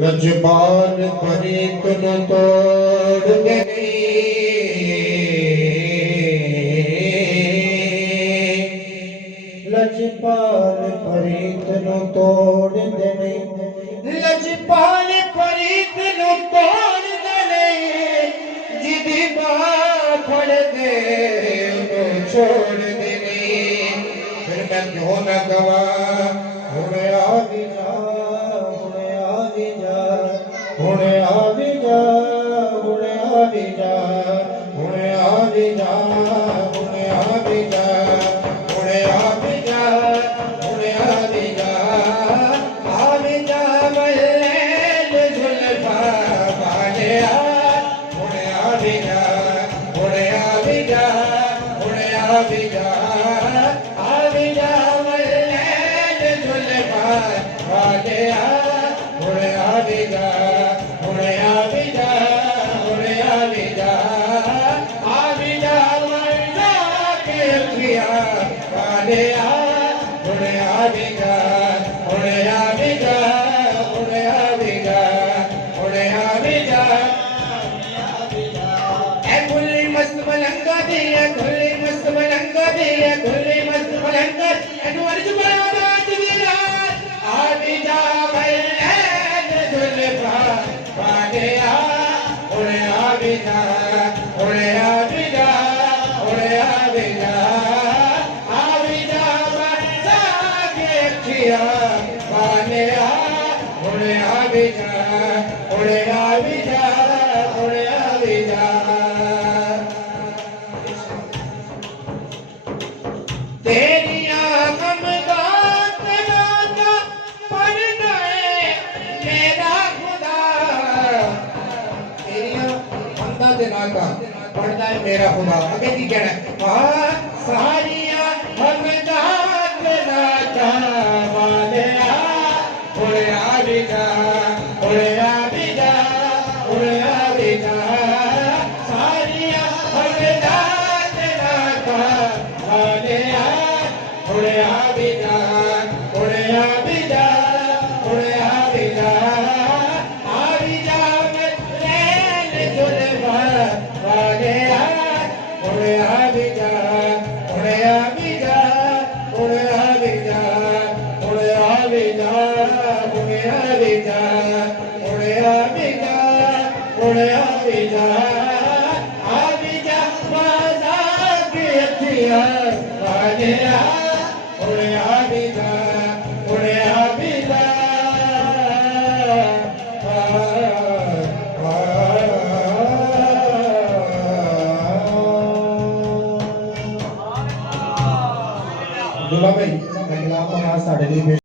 लजपाल परीत न तोड़ गई, लजपाल परीत न तोड़ देने, लजपाल परीत न तोड़ देने, जिदी बात फड़ दे छोड़ देने। फिर मैं क्यों न गवा हुणे आ भी जा, हुणे आ भी जा, हुणे आ भी जा, हुणे आ भी जा, हुणे आ भी जा, हुणे आ भी जा, हुणे आ भी जा, हुणे आ भी जा, आ भी जा मल्लेल जुल्फा वाले आ, हुणे आ भी जा, हुणे आ भी जा, हुणे आ भी जा, आ भी जा मल्लेल जुल्फा वाले आ, हुणे आ भी जा, हुणे आ भी जा, हुणे आ भी जा, आ भी जा मल्ला के अखियाँ वाले आ, हुणे आ भी जा, हुणे आ भी जा, हुणे आ भी जा, हुणे आ भी जा। ए खुली मस्त मलंगा दी, ए खुली मस्त मलंगा दी, ए खुली मस्त मलंगा अनवर जुबाना दिला आ भी जा मल्लेल जुल्फा वाले आ, हुणे आ भी जा, हुणे आ भी जा, हुणे आ भी जा, आ भी जा मल्ला के अखियाँ वाले आ, हुणे आ भी जा, हुणे आ भी जा, हुणे आ भी जा। तेरियां गमगात नाता पढ़ गए मेरा खुदा, तेरियां बंदा दे नाता पढ़दा है मेरा खुदा। अगे की कहना है, हाँ सारियां गमगात नाता वाले आ, हुणे आ भी जा, हुणे आ भी जा, हुणे आ भी जा, सारियां गमगात नाता वाले आ, हुणे आ भी जा, हुणे आ भी जा, हुणे आ भी जा, आ भी जा मल्लेल जुल्फा वाले आ, हुणे आ भी जा, हुणे आ भी जा, हुणे आ भी जा, हुणे आ भी जा, हुणे आ भी जा, हुणे आ भी जा, हुणे आ भी जा, आ भी जा बाज़ार की अखियाँ वाले आ, हुणे आ भी जा, हुणे आ भी जा, दुला भाई अगला साढ़े लिए